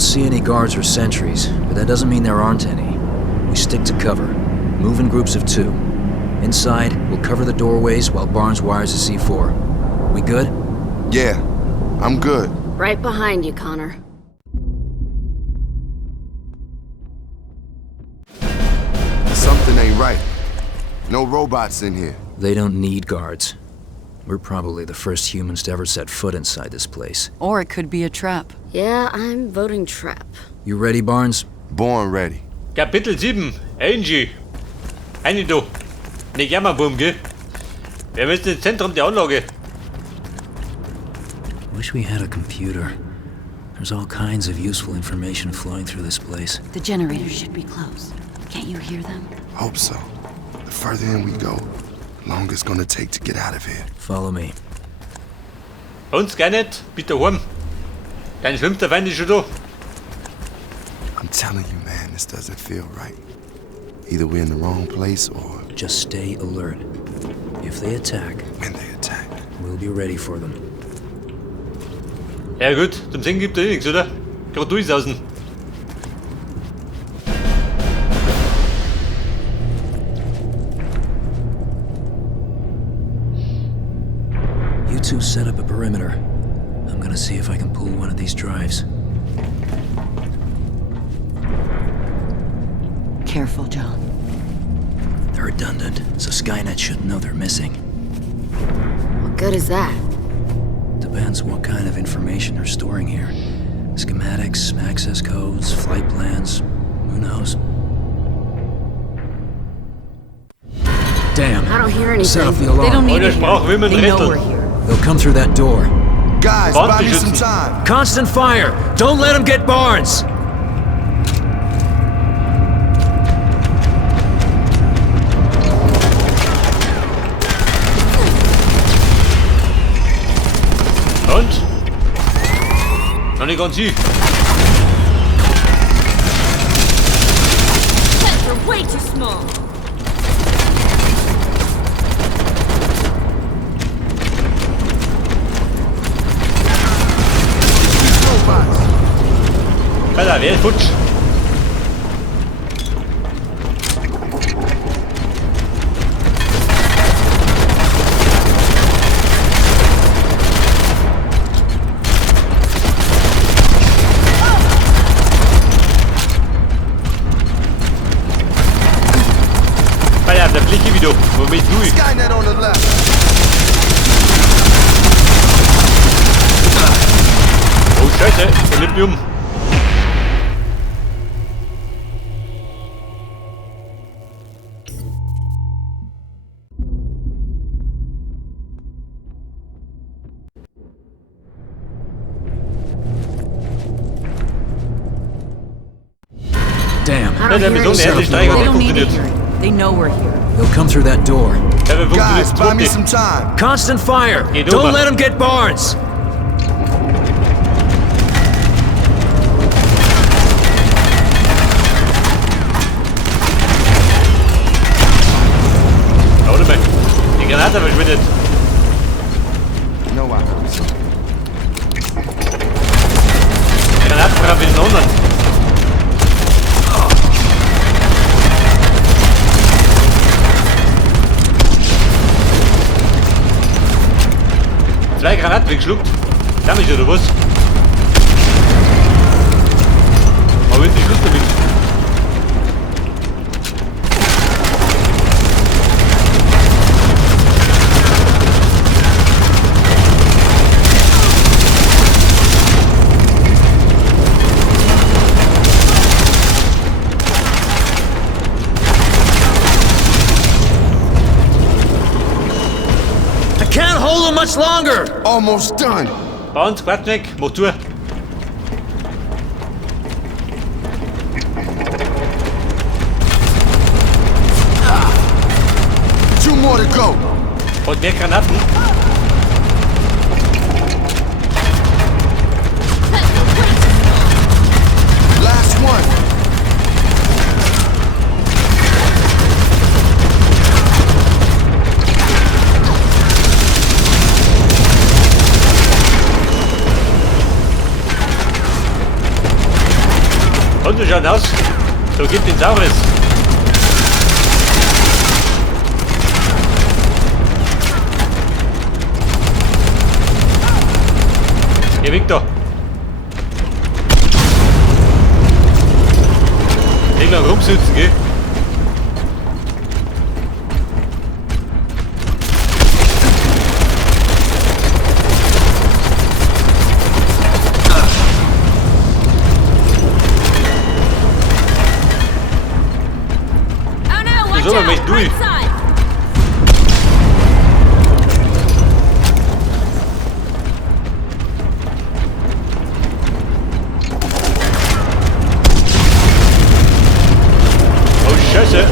don't see any guards or sentries, but that doesn't mean there aren't any. We stick to cover. Move in groups of 2. Inside, we'll cover the doorways while Barnes wires the C4. We good? Yeah, I'm good. Right behind you, Connor. Something ain't right. No robots in here. They don't need guards. We're probably the first humans to ever set foot inside this place. Or it could be a trap. Yeah, I'm voting trap. You ready, Barnes? Born ready. Kapitel 7. Angie. Eine du. Ne Jammerboom, gell? Wir müssen ins Zentrum der Anlage. Wish we had a computer. There's all kinds of useful information flowing through this place. The generators should be close. Can't you hear them? Hope so. The further in we go, the longer it's gonna take to get out of here. Follow me. Uns gar nicht. Bitte heim. Dein schlimmster Feind ist schon da. I'm telling you, man, this doesn't feel right. Either we're in the wrong place or... Just stay alert. If they attack, when they attack. we'll be ready for them. Ja gut, zum Singen gibt es nichts, oder? Gerade durchsausen. You two set up a perimeter. I'm gonna see if I can pull one of these drives. Careful, John. They're redundant, so Skynet shouldn't know they're missing. What good is that? Depends what kind of information they're storing here. Schematics, access codes, flight plans, who knows? Damn. I don't hear anything. Set off the alarm. They don't need Heute it sprach here. Women They know we're Retteln. here. They'll come through that door. Guys, Barnes buy me some beschützen. time. Constant fire! Don't let them get Barnes! Und? Noch nicht ganz sie. You're way too small. Alter, wer ist futsch? Alter, der Blicke wieder. Moment, du. Skynet on the left. Oh, Scheiße. Der nimmt mich um. Damn. I Ja, don't der hear Mission, der anything. hat sich steigert, They der don't need to funktioniert. hear it. They know we're here. They'll come through that door. Der Guys, funktioniert buy me nicht. some time. Constant fire! Geht Don't over. let them get Barnes! Warte mal. Die Granate verschwindet. No, I hope so. Die Granatentreffer in den anderen. Zwei Granaten weggeschluckt. Kann ich oder was? Aber jetzt ist Schluss damit. I can't hold them much longer! Almost done. Bounce, Quatsch weg, mach zu. Two more to go. Und mehr Granaten. Last one. Und du schauen aus. So gibt den Saures. Hey Victor. Nicht lang rumsitzen, gell? So, man möchte durch. Oh, Scheiße.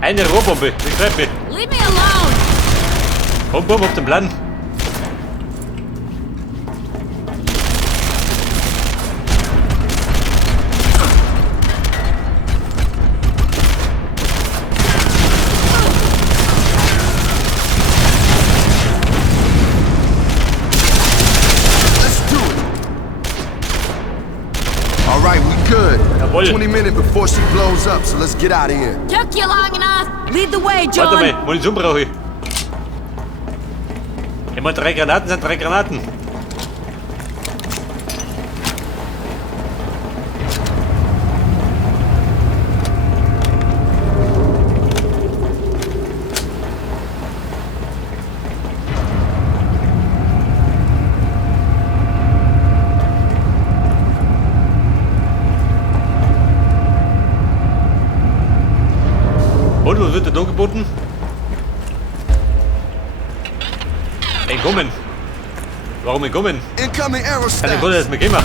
Eine Rohrbombe, die greift mich. Leave me alone! Komm, auf den Plan. All right, we good. Jawohl. 20 minutes before she blows up, so let's get out of here. Took you long enough! Lead the way, Warte John! mal, Munition brauche ich. Immer 3 Granaten sind 3 Granaten. Und was wird denn da geboten? Entkommen. Warum entkommen? Incoming Kann ich aerostat. wohl das mal gehen?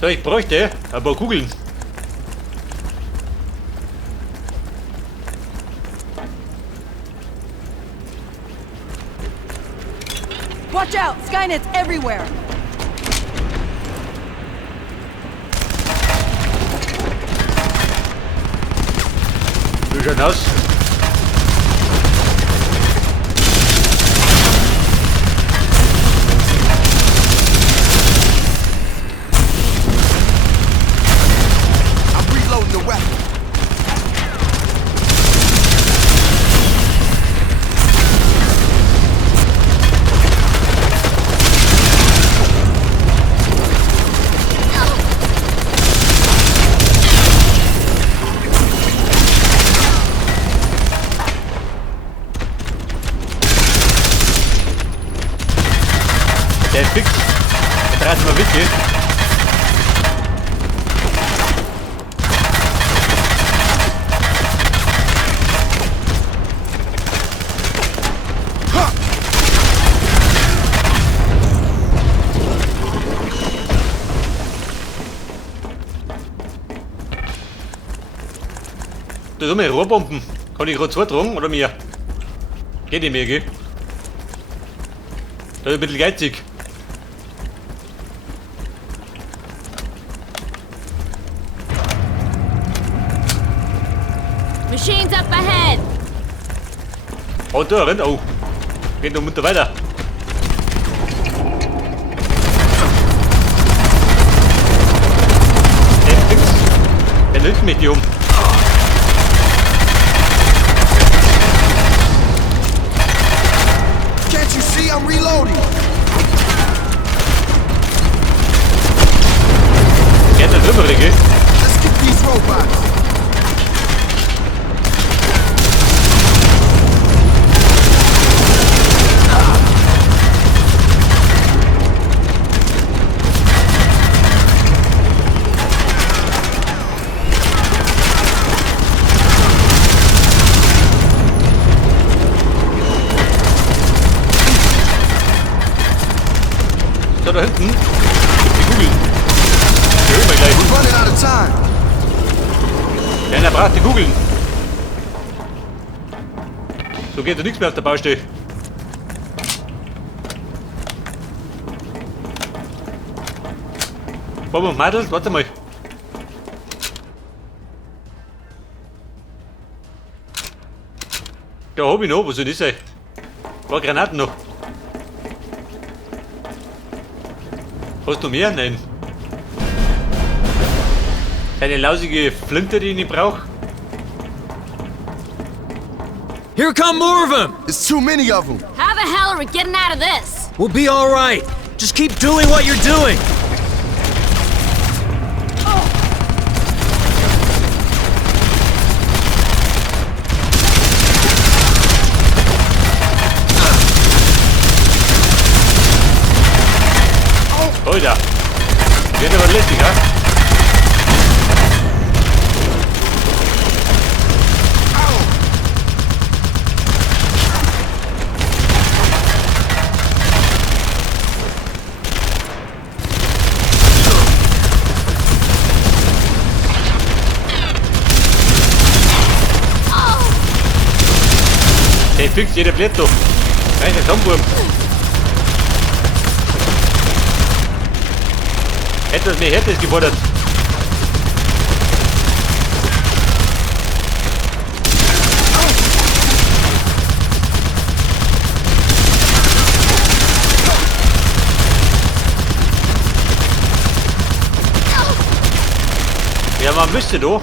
So, ich bräuchte ein paar Kugeln. Watch out! Skynet's everywhere! Wie schaut aus? I'm reloading the weapon. Der ist fix. Der dreht mal mit, gell? Da sind wir Rohrbomben. Kann ich gerade 2 tragen oder mehr? Geht nicht mehr, gell? Da ist ein bisschen geizig. Machines up ahead! Oh, da rennt. Oh. Geht noch munter weiter. Der ist fix. Der nimmt mich die um. Can't you see I'm reloading? Der hat eine Trümmerige. Let's get these robots. Da hinten. Die Kugeln. Die hören wir gleich. We're running out of time. Ja, er braucht die Kugeln. So geht doch nichts mehr auf der Baustelle. Bob und Mädels, warte mal. Da hab ich noch, was soll das sein? Ein paar Granaten noch. Hast du mehr? Nein. Eine lausige Flinte, die ich nicht brauche. Here come more of them! There's too many of them. How the hell are we getting out of this? We'll be alright. Just keep doing what you're doing. Alter. Wird aber lästig, ha? Der fixt jeder Blätter. Nein, der Kampfwurm. Etwas mehr Härte ist gefordert. Ja, man müsste doch.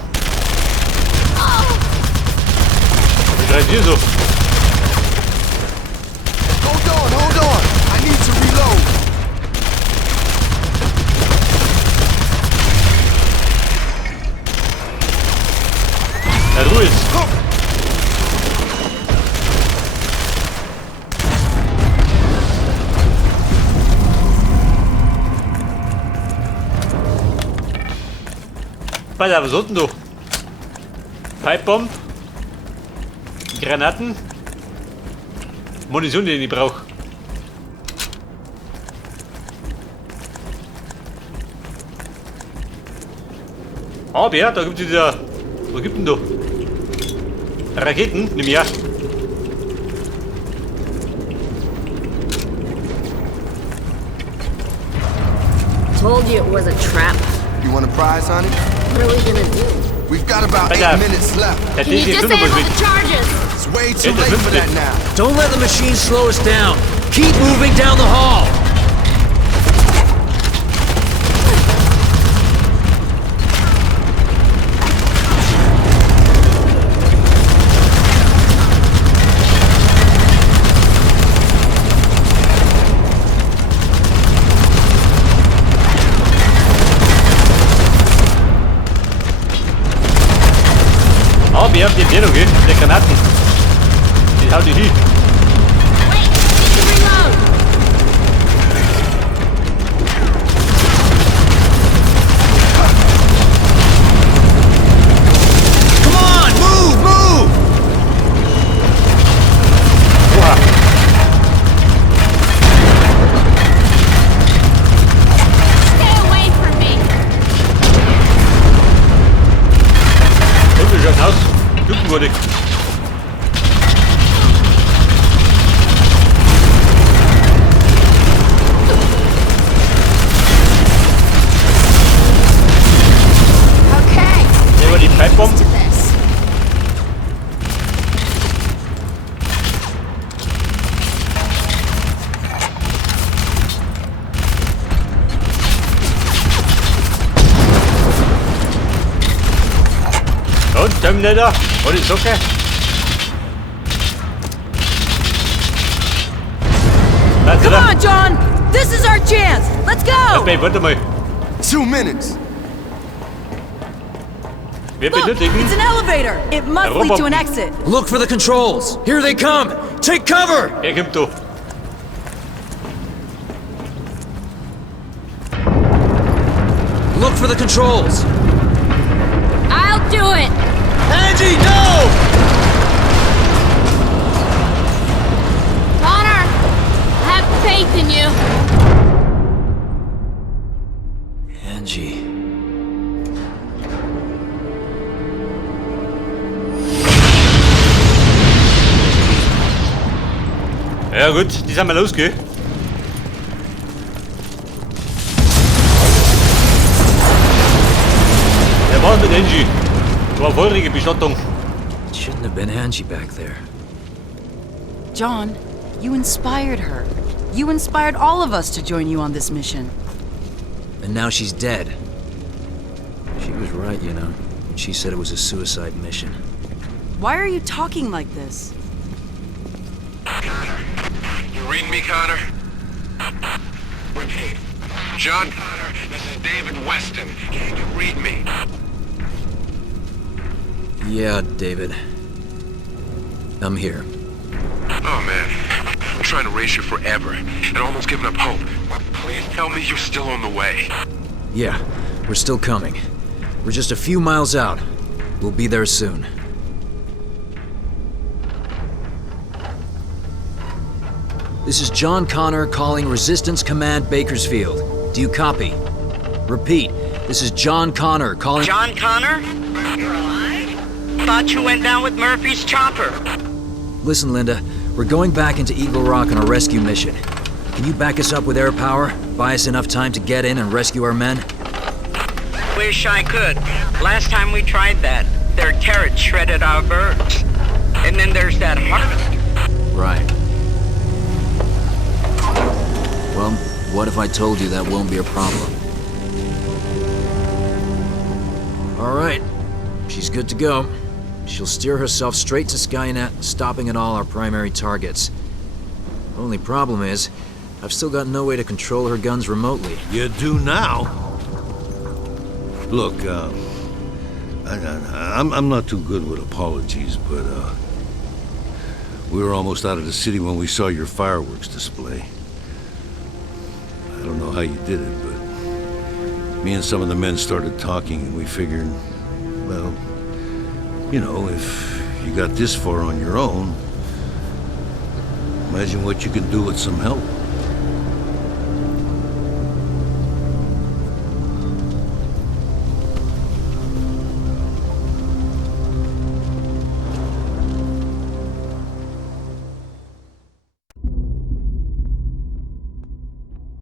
Wie dreht ihr so? Hold on. I need to reload. Na, Ruhe ist. Warte, was unten du? Pipebomb, Granaten, Munition, die ich nicht brauche. Aber ja, da gibt es wieder. Was gibt denn da? Raketen, nimm ja. Told you it was a trap. You want a prize, honey? What are we gonna do? We've got about Alter. 8 minutes left. Der Can you Tisch ist disable mit. the charges? It's way too Ende late for 50. that now. Don't let the machine slow us down. Keep moving down the hall. Oh, wir haben den Dialog, der Granaten. Die hauen die hin. Wait, need to reload. Come on, move! Oha. Stay away from me. Und wir schauen aus. Glücken wurde. Okay. Nehmen wir die Pipebomb. To this. Und Terminator. Und die Socke. Warte Come da. on, John! This is our chance! Let's go! Okay, warte mal. 2 minutes. Wir Look, benötigen. it's an elevator! It must lead to an exit. Look for the controls. Here they come. Take cover. Er kommt da. Look for the controls. I'll do it. Angie, no! Connor, I have faith in you. Angie. Ja gut, die sind mal los, gell? Der war mit Angie. War feurige Bestattung. It shouldn't have been Angie back there. John, you inspired her. You inspired all of us to join you on this mission. And now she's dead. She was right, you know, when she said it was a suicide mission. Why are you talking like this? You read me, Connor? Repeat. John Connor, this is David Weston. Can you read me? Yeah, David. I'm here. Oh, man. I'm trying to race you forever and almost giving up hope. Please tell me you're still on the way. Yeah, we're still coming. We're just a few miles out. We'll be there soon. This is John Connor calling Resistance Command Bakersfield. Do you copy? Repeat, this is John Connor calling... John Connor? You're alive? Thought you went down with Murphy's chopper. Listen, Linda, we're going back into Eagle Rock on a rescue mission. Can you back us up with air power? Buy us enough time to get in and rescue our men? Wish I could. Last time we tried that, their turrets shredded our birds. And then there's that harvest. Right. Well, what if I told you that won't be a problem? All right. She's good to go. She'll steer herself straight to Skynet, stopping at all our primary targets. Only problem is, I've still got no way to control her guns remotely. You do now? Look, I'm not too good with apologies, but we were almost out of the city when we saw your fireworks display. I don't know how you did it, but me and some of the men started talking and we figured, well, you know, if you got this far on your own, imagine what you can do with some help.